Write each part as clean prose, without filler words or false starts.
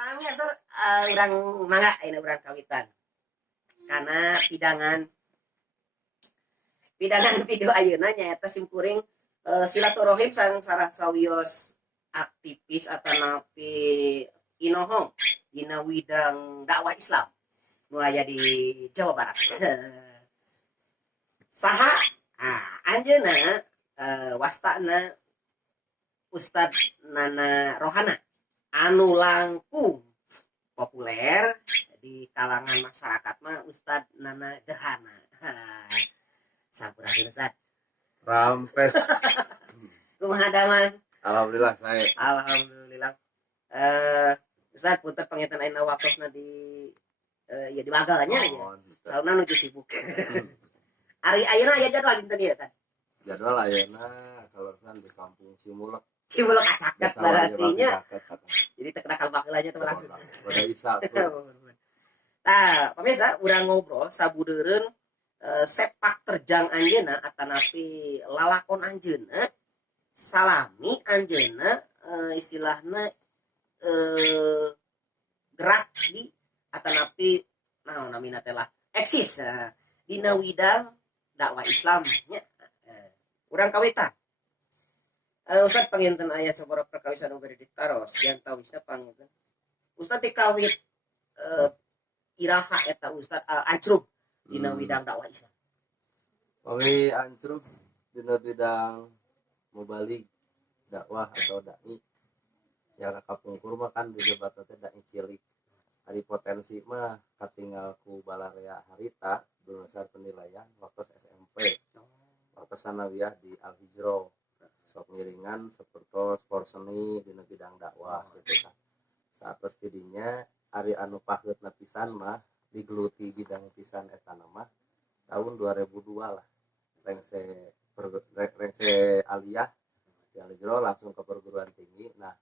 Pamirsa urang mangga ayeuna urang kawitan. Karena pidangan video ayeuna nyaeta simkuring silaturahim sang sarah sawios aktivis atau napi inohong dina widang dakwah Islam nu aya di Jawa Barat. Saha anjeunna wastana Ustad Nana Rohana anu langkung populer di kalangan masyarakat mah Ustad Nana Dehana. Sampurasun Ustad. Rampes. Kumaha daman? Alhamdulillah saya. Alhamdulillah. Ustad punten panginten ayeuna waktosna di ya di Bagalnya ya. Sauna nuju sibuk. Ari ayeuna aya jadwal dinten ieu kan? Jadwal ayeuna kalorsan di kampung Cimulek. Cimulek acaket berartinya. Jadi teu kena kalbaheulanya teh langsung. Pada Isa tuh. Tah, pemirsa urang ngobrol sabudeureun sepak terjang anjeunna atanapi lalakon anjeunna salami anjeunna istilahna gerak di atanapi naon namina teh lah eksis dina widang dakwah Islam nya urang kawitan. Ustad panginten aya sabaraha perkawisan nu bari ditaros diantawisna panginten Ustad dikawit iraha eta Ustad ancrug dina widang dakwah Islam. Kami ancrug dina bidang mubalik dakwah atau dai. Yang kapungkur mah kan disebut teh dai cilik. Ari potensi mah katinggal ku balarea harita berdasar penilaian waktu SMP. Waktu sanawiyah di Al-Hijro. Sok ngiringan seperti sport seni dina bidang dakwah gitu kan. Saat tidinya ari anu paheutna pisan mah digeluti bidang pisan eta nama tahun 2002 lah. Rengse aliyah di Al-Hijro langsung ke perguruan tinggi. Nah,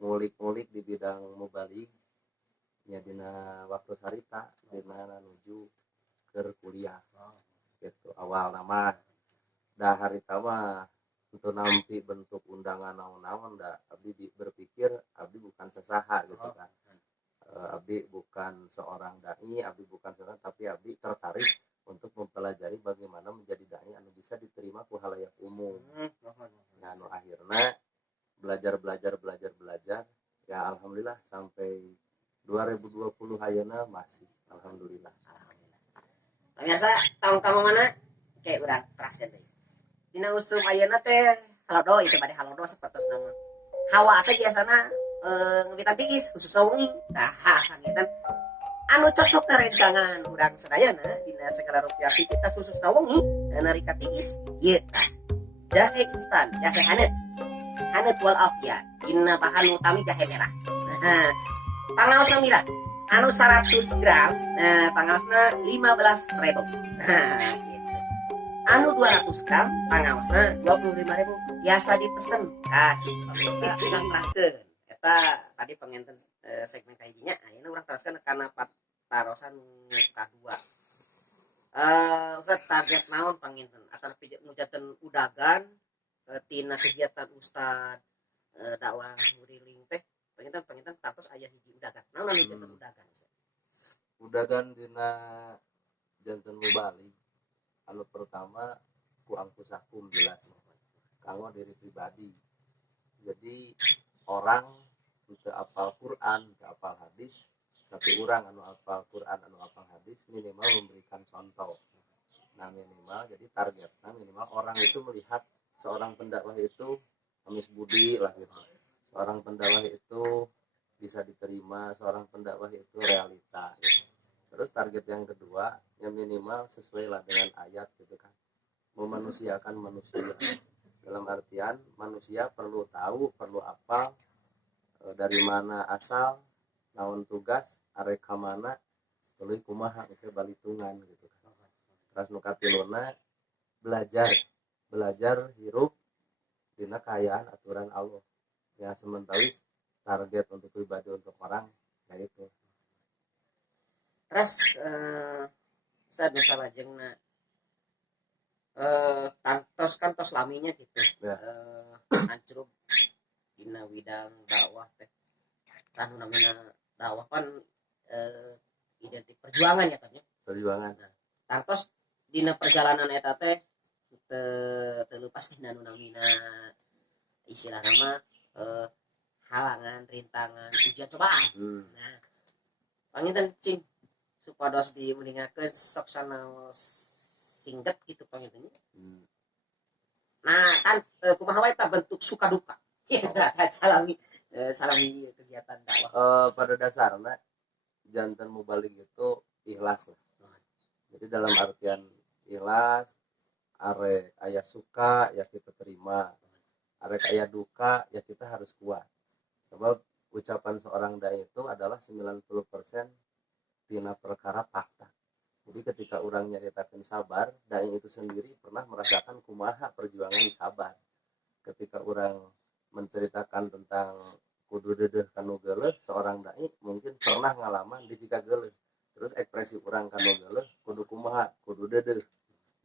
ngulik-ngulik di bidang mubalik nya dina waktu sarita dina nuju ke kuliah. Gitu awal nama dah harita mah untuk nampi bentuk undangan naon-naon dah abdi berpikir abdi bukan sesaha gitu kan. Abdi bukan seorang dai, abdi bukan seorang tapi abdi tertarik untuk mempelajari bagaimana menjadi dai anu bisa diterima ku halayak umum. Nah, anu akhirnya belajar ya alhamdulillah sampai 2020 ayeuna masih alhamdulillah. Pemirsa, tahun kamu mana? Kayak urang teraskeun teh. Dina usum ayeuna teh halodo itu bade halodo sapertos nama. Hawa teh biasana ngebitan tiis khususna wengi. Tah kangetan anu cocok rencangan urang sadayana dina segala rupiah aktivitas khususna wengi narika tiis ieu tah. Jahe instan, jahe haneut. Haneut wal afiyat. Dina bahan utami jahe merah. Pangaosna mira anu 100 gram pangaosna 15.000. Anu 200 gram pangaosna 25.000 biasa dipesen kasih pemirsa urang teraskeun eta tadi panginten segmen kahijinya ayeuna urang teraskeun kana tarosan kadua. Ustad target naon panginten atau mujaten udagan tina kegiatan Ustad dakwah nguriling teh panginten tatos aya hiji udagan naon anu janten udagan Ustad? Udagan dina janten mubalik anu pertama ku angkusakum jelas kanggo diri pribadi. Jadi orang teu apal Quran, teu apal hadis, tapi orang anu apal Quran, anu apal hadis minimal memberikan contoh. Nah, minimal jadi targetnya minimal orang itu melihat seorang pendakwah itu amis budi lah gitu. Seorang pendakwah itu bisa diterima, seorang pendakwah itu realita gitu. Terus target yang kedua yang minimal sesuai lah dengan ayat gitu kan, memanusiakan manusia dalam artian manusia perlu tahu, perlu apal dari mana asal, naon tugas, arek ka mana, tuluy kumaha oke balitungan gitu kan. Terus nu katiluna belajar hirup dina kaayaan aturan Allah. Ya sementawis target untuk pribadi untuk orang kayak itu. Terus Ustad misalnya jengna tos laminya gitu ya. Ancrug dina widang dakwah teh kan namina dakwah kan identik perjuangan ya kan ya. Perjuangan. Tangtos dina perjalanan eta teh teu leupas dina nu namina istilah nama halangan, rintangan, ujian cobaan. Nah, panginten cing supados diuningakeun sok sanaos singget gitu panginten. Nah, kan kumaha wae bentuk suka duka. salami kegiatan dakwah. Pada dasarnya jantan mubalik itu ikhlas lah. Jadi dalam artian ikhlas, are aya suka ya kita terima, are aya duka ya kita harus kuat. Sebab ucapan seorang dai itu adalah 90% tina perkara fakta. Jadi ketika orang nyaritakan sabar, dai itu sendiri pernah merasakan kumaha perjuangan sabar. Ketika orang menceritakan tentang kudu dedeh kanu geuleuh, seorang dai mungkin pernah ngalaman di pika geuleuh. Terus ekspresi orang kanu geuleuh kudu kumaha, kudu dedeh.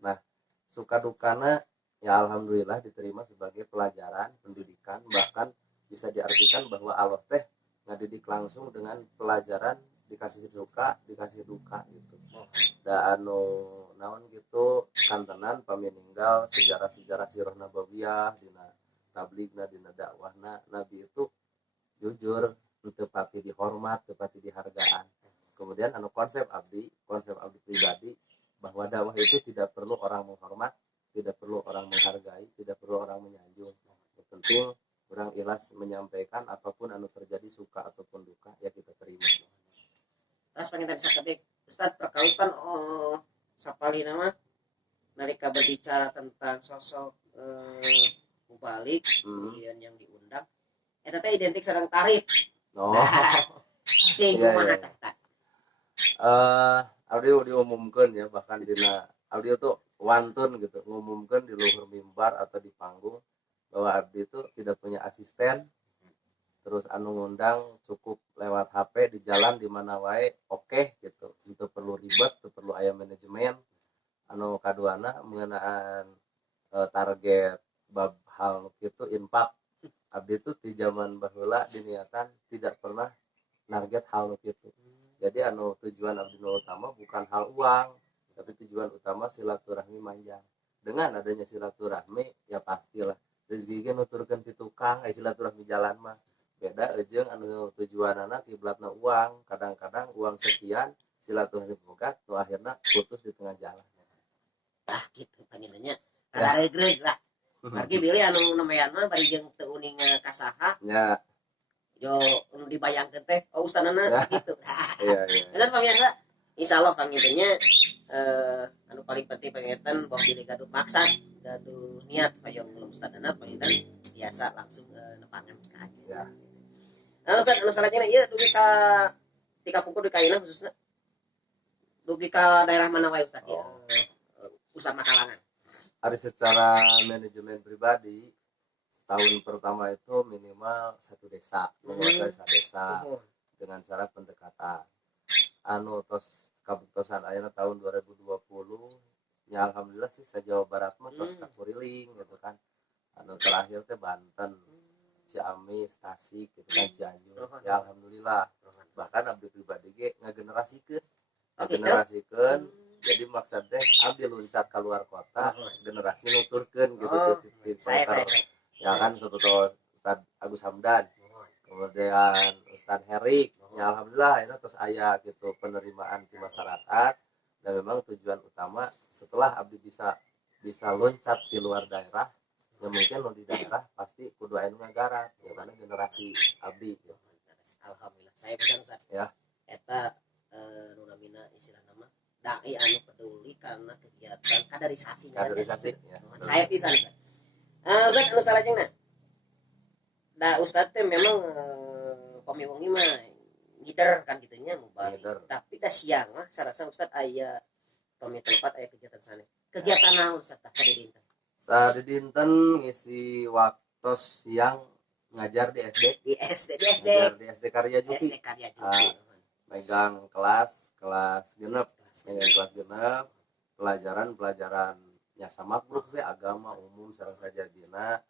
Nah, suka dukana ya alhamdulillah diterima sebagai pelajaran pendidikan, bahkan bisa diartikan bahwa Allah teh ngadidik langsung dengan pelajaran dikasih suka, dikasih duka gitu. Da anu naon gitu kantenan pamininggal sejarah-sejarah sirah nabawiyah dina tabligna dina dakwahna nabi itu jujur teu pati dihormat, teu pati dihargaan. Kemudian anu konsep abdi pribadi bahwa dakwah itu tidak perlu orang menghormat, tidak perlu orang menghargai, tidak perlu orang menyanjung. Yang penting orang ikhlas menyampaikan apapun anu terjadi suka ataupun duka ya kita terima. Terus panginten sakabeh Ustaz perkawisan sapali nama nalika berbicara tentang sosok mubalik kemudian yang diundang eta teh identik sareng tarif. Cing kumaha tah? Audio diumumkan ya, bahkan dina audio tuh wantun gitu ngumumkan di luhur mimbar atau di panggung bahwa abdi itu tidak punya asisten, terus anu ngundang cukup lewat HP di jalan di mana wae oke gitu, itu perlu ribet, itu perlu aya manajemen. Anu kaduana mengenaan target bab hal gitu infak abdi itu di zaman baheula diniatan tidak pernah target hal gitu. Jadi anu tujuan abdi nu utama bukan hal uang, tapi tujuan utama silaturahmi manjang. Dengan adanya silaturahmi ya pastilah rezeki nuturkeun ti tukang silaturahmi jalan mah beda jeung anu tujuanana kiblatna uang. Kadang-kadang uang sekian silaturahmi boga nu akhirna putus di tengah jalan. Tah gitu pangintennya rada regreg lah. Margi bilih anu namean mah bari jeung teu uning kasaha. Ya. Yo anu dibayangkeun teh ustadana sakitu. Iya. Dan pamirsa insyaallah pangintennya anu paling penting panginten bahwa diri gaduh maksad, gaduh niat hayang ngulung ustadana panginten biasa langsung nepangan ka aja. Ya. Nah, Ustaz anu salajengna ieu dugi ka tika pungkur di kaina khususna dugi ka daerah mana wae Ustaz ieu pusat Makalangan. Ari secara manajemen pribadi tahun pertama itu minimal satu desa, menguasai satu desa dengan syarat pendekatan. Anu tos kabuktosan ayeuna tahun 2020 ya alhamdulillah sih se-Jawa Barat mah tos kakuriling gitu kan. Anu terakhir teh Banten, Ciamis, Tasik gitu kan, Cianjur. Ya alhamdulillah. Bahkan abdi pribadi ge ngagenerasikeun. Jadi maksud teh abdi luncat ke luar kota, generasi nuturkeun gitu Saya. Ya kan seperti Ustaz Agus Hamdan, kemudian Ustaz Herik. Ya alhamdulillah ini terus aya gitu penerimaan di masyarakat, dan memang tujuan utama setelah abdi bisa loncat di luar daerah, ya mungkin lo di daerah pasti kudu aya nu ngagarap ya mana generasi abdi ya. Alhamdulillah saya bisa Ustaz ya eta nu namina istilah nama dai anu peduli karena kegiatan kaderisasi ya. Saya bisa Ustaz. Ustaz anu salajengna da Ustaz teh memang pamiwongi mah ngider kan gitunya mubalik, tapi da siang mah sarasa Ustaz aya pami tempat aya kegiatan sana. Kegiatan naon Ustaz tah di dinten? Di dinten ngisi waktu siang ngajar di SD. Di SD Karya Juki. Megang kelas genep, pelajarannya sama bro sih agama umum sareng saja dina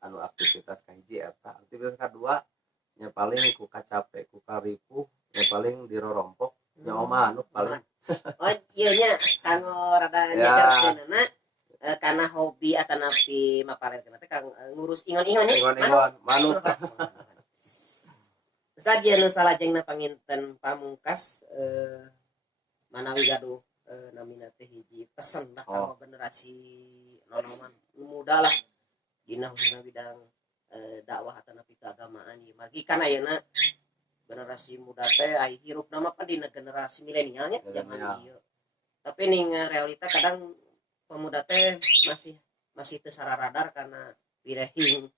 anu aktivitas kahiji eta. Aktivitas kedua nya paling ku kacape ku karipuh nya paling dirorompok nya omah anu paling Oh iya nya kanggo rada ya nyegerkeunana karena hobi atau napi mapareun teh kang ngurus ingon-ingon nya ingon-ingon manuk Ustaz anu salajengna panginten pamungkas manawi gaduh namina teh hiji pesen lah kanggo generasi nonoman muda lah dina khususna bidang dakwah atau napi keagamaan ieu margi kan ayeuna generasi muda teh ai hirup nama apa dina generasi milenialnya zaman ieu tapi ning realita kadang pemuda teh masih teu sararadar karena birehing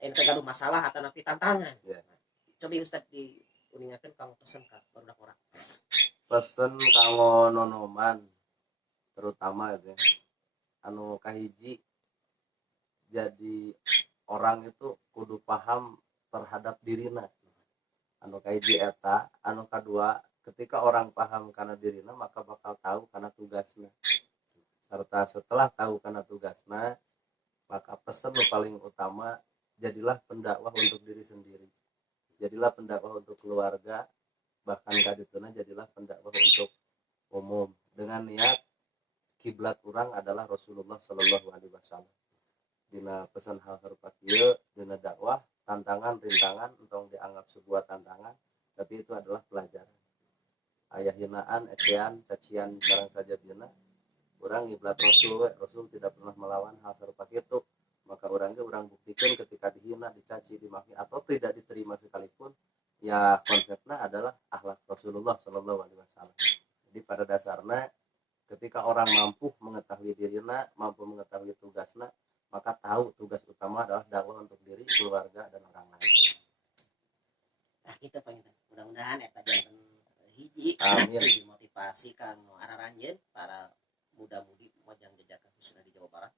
ente gaduh masalah atau napi tantangan coba Ustaz diuningakeun kanggo pesen ka barudak orang pesen kanggo nonoman terutama ya anu kahiji jadi orang itu kudu paham terhadap dirina anu kahiji eta anu kadua ketika orang paham karena dirina maka bakal tahu karena tugasnya serta setelah tahu karena tugasnya maka pesan paling utama jadilah pendakwah untuk diri sendiri jadilah pendakwah untuk keluarga bahkan kadituna jadilah pendakwah untuk umum dengan niat kiblat orang adalah Rasulullah Shallallahu Alaihi Wasallam dina pesan hal serupa kieu dina dakwah tantangan rintangan untuk dianggap sebuah tantangan tapi itu adalah pelajaran ayah hinaan ecean cacian barang saja dina orang ngiblat Rasul tidak pernah melawan hal serupa itu maka orangnya orang buktikan ketika dihina, dicaci, dimaki atau tidak diterima sekalipun ya konsepnya adalah akhlak Rasulullah Shallallahu Alaihi Wasallam. Jadi pada dasarnya ketika orang mampu mengetahui dirinya, mampu mengetahui tugasnya, maka tahu tugas utama adalah dakwah untuk diri, keluarga dan orang lain. Nah kita pengen mudah-mudahan eta janten hiji amin motivasi kanggo araranjeun para muda-mudi mojang jajakan khususna di Jawa Barat.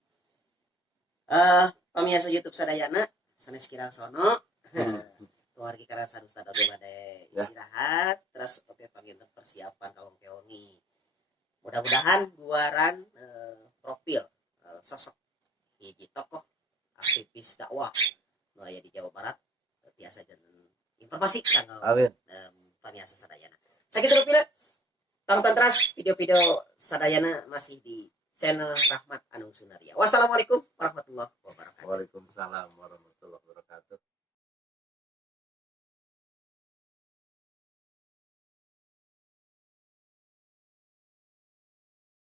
Pemirsa YouTube sadayana sanes kirang sono keluarga karasan Ustaz Oge bade istirahat terus oke panginten persiapan kalong keoni mudah-mudahan buaran profil sosok hiji tokoh aktivis dakwah nu aya di Jawa Barat tiasa janten informasi kanggo pemirsa sadayana sakitu rupiah tonton terus video-video sadayana masih di channel Rahmat Anu Sunaria. Wassalamualaikum warahmatullahi wabarakatuh. Waalaikumsalam warahmatullahi wabarakatuh.